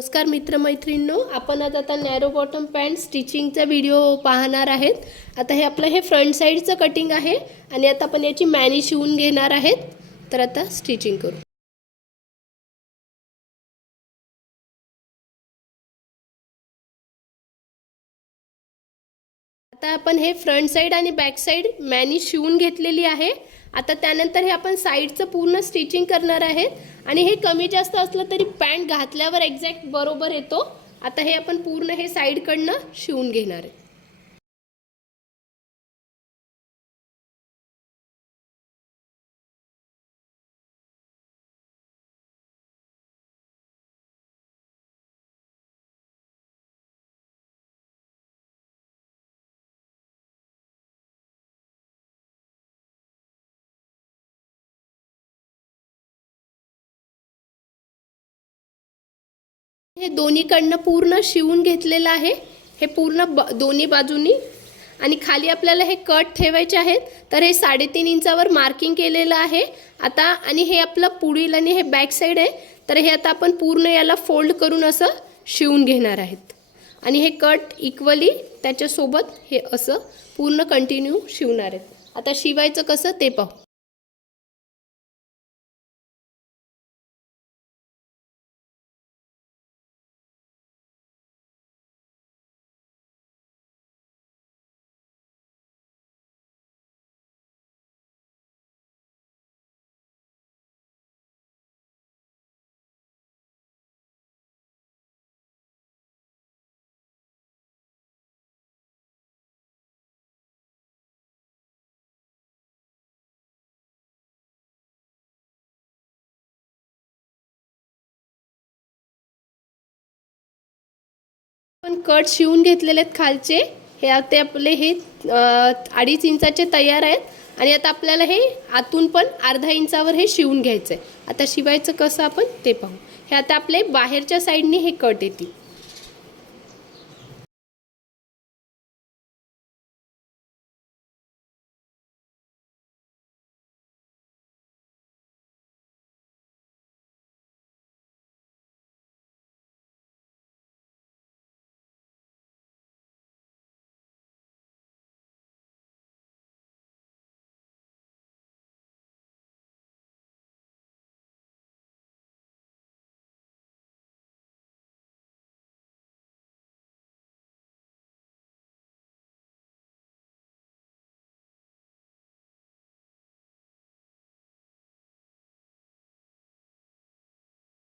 नमस्कार मित्रमैत्रिणींनो, आपण आता नॅरो बॉटम पॅन्ट स्टिचिंगचा व्हिडिओ पाहणार आहेत. आता हे आपलं हे फ्रंट साईडचं कटिंग आहे आणि आता आपण याची मॅनी शिवून घेणार आहेत. तर आता स्टिचिंग करू. आता आपण हे फ्रंट साइड आणि बॅक साइड मॅनी शिवून घेतलेली आहे. आता त्यानंतर हे आपण साइडचं पूर्ण स्टिचिंग करणार आहेत आणि हे कमी जास्त असलं तरी पॅन्ट घातल्यावर एक्झॅक्ट बरोबर येतो. आता हे आपण पूर्ण हे साइडकडनं शिवून घेणार आहे. हे दोन्हीकडनं पूर्ण शिवून घेतलेलं आहे. हे पूर्ण दोन्ही बाजूनी आणि खाली आपल्याला हे कट ठेवायचे आहेत. तर हे 3.5 इंचावर मार्किंग केलेलं आहे. आता आणि हे आपलं पुढील आणि हे बॅक साइड आहे. तर हे आता आपण पूर्ण याला फोल्ड करून असं शिवून घेणार आहेत आणि हे कट इक्वली त्याच्यासोबत हे असं पूर्ण कंटिन्यू शिवणार आहेत. आता शिवायचं कसं ते पाहू. आपण कट शिवून घेतलेले आहेत खालचे. हे आता आपले हे 2.5 इंचाचे तयार आहेत आणि आता आपल्याला हे आतून पण 1/2 इंचावर हे शिवून घ्यायचं आहे. आता शिवायचं कसं आपण ते पाहू. हे आता आपले बाहेरच्या साईडने हे कट येतील.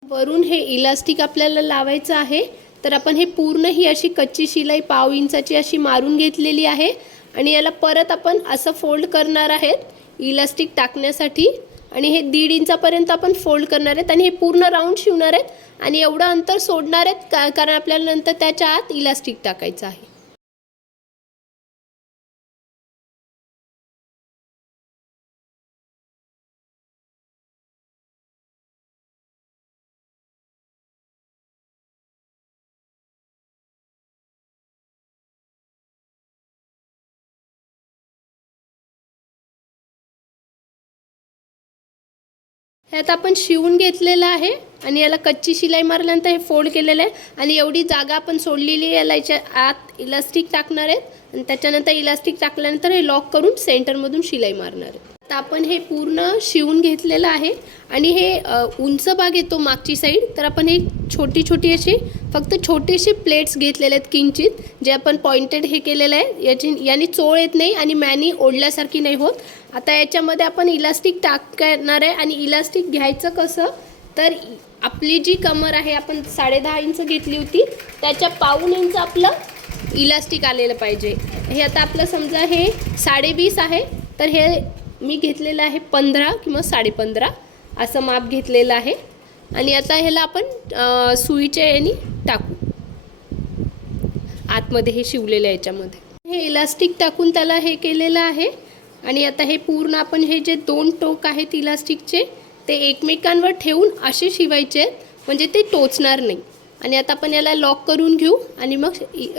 वरून हे इलास्टिक आपल्याला लावायचं आहे. तर आपण हे पूर्ण ही अशी कच्ची शिलाई 1/2 इंचाची अशी मारून घेतलेली आहे आणि याला परत आपण असं फोल्ड करणार आहेत इलास्टिक टाकण्यासाठी आणि हे 1.5 इंचापर्यंत आपण फोल्ड करणार आहेत आणि हे पूर्ण राऊंड शिवणार आहेत आणि एवढं अंतर सोडणार आहेत कारण आपल्याला नंतर त्याच्या आत इलास्टिक टाकायचं आहे. हे आता आपण शिवून घेतलेलं आहे आणि याला कच्ची शिलाई मारल्यानंतर हे फोल्ड केलेलं आहे आणि एवढी जागा आपण सोडलेली आहे. याला याच्या आत इलास्टिक टाकणार आहेत आणि त्याच्यानंतर इलास्टिक टाकल्यानंतर हे लॉक करून सेंटरमधून शिलाई मारणार आहे. आता आपण हे पूर्ण शिवून घेतलेलं आहे आणि हे उंच भाग येतो मागची साईड. तर आपण हे छोटी छोटी अशी फक्त छोटेसे प्लेट्स घेतलेले आहेत किंचित, जे आपण पॉइंटेड हे केलेलं आहे. याने चोळ येत नाही आणि मॅनी ओढल्यासारखी नाही होत. आता याच्यामध्ये आपण इलास्टिक टाकणार आहे आणि इलास्टिक घ्यायचं कसं तर आपली जी कमर आहे आपण 10.5 इंच घेतली होती त्याच्या 1/2 इंच आपलं इलास्टिक आलेलं पाहिजे. हे आता आपलं समजा हे 20.5 आहे तर हे मी घेतलेलं आहे 15 किंवा 15.5 असं माप घेतलेलं आहे आणि आता ह्याला आपण सुईच्या याने टाकू आतमध्ये हे शिवलेलं याच्यामध्ये. हे इलास्टिक टाकून त्याला हे केलेलं आहे आणि आता हे पूर्ण आपण हे जे 2 टोक आहेत इलास्टिकचे ते एकमेकांवर ठेवून असे शिवायचे आहेत म्हणजे ते टोचणार नाही. आणि आता आपण याला लॉक करून घेऊ आणि मग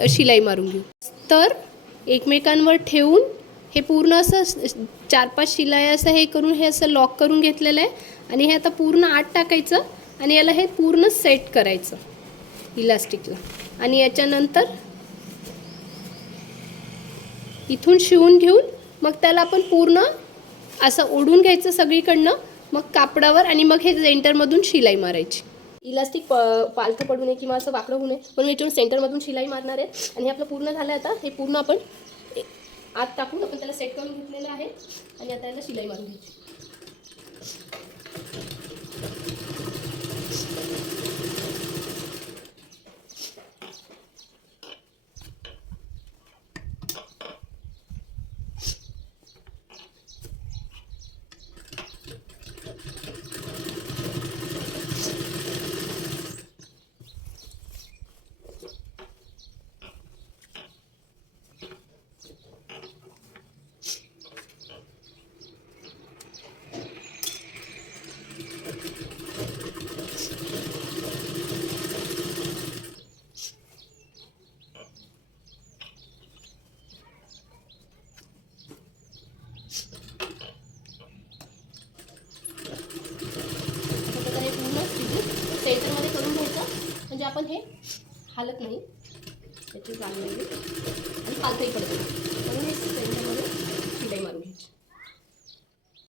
शिलाई मारून घेऊ. तर एकमेकांवर ठेवून हे पूर्ण असं 4-5 शिलाई असं हे करून हे असं लॉक करून घेतलेलं आहे आणि हे आता पूर्ण आत टाकायचं आणि याला हे पूर्ण सेट करायचं. इलास्टिकला. आणि याच्यानंतर इथून शिवून घेऊन मग त्याला आपण पूर्ण असं ओढून घ्यायचं सगळीकडनं, मग कापडावर, आणि मग हे सेंटरमधून शिलाई मारायची. इलास्टिक पालथं पडू नये किंवा असं वाकडं होऊ नये म्हणून याच्यातून सेंटरमधून शिलाई मारणार आहे. आणि हे आपलं पूर्ण झालं. आता हे पूर्ण आपण आत टाकून आपण त्याला सेट करून घेतलेलं आहे. आणि आता याला शिलाई मारून घ्यायची. सेंटरमध्ये करून घ्यायचं म्हणजे आपण हे हालत नाही, त्याची जागा नाही आणि पालथंही पडत नाही. म्हणून हे सेंटरमध्ये शिलाई मारून घ्यायची.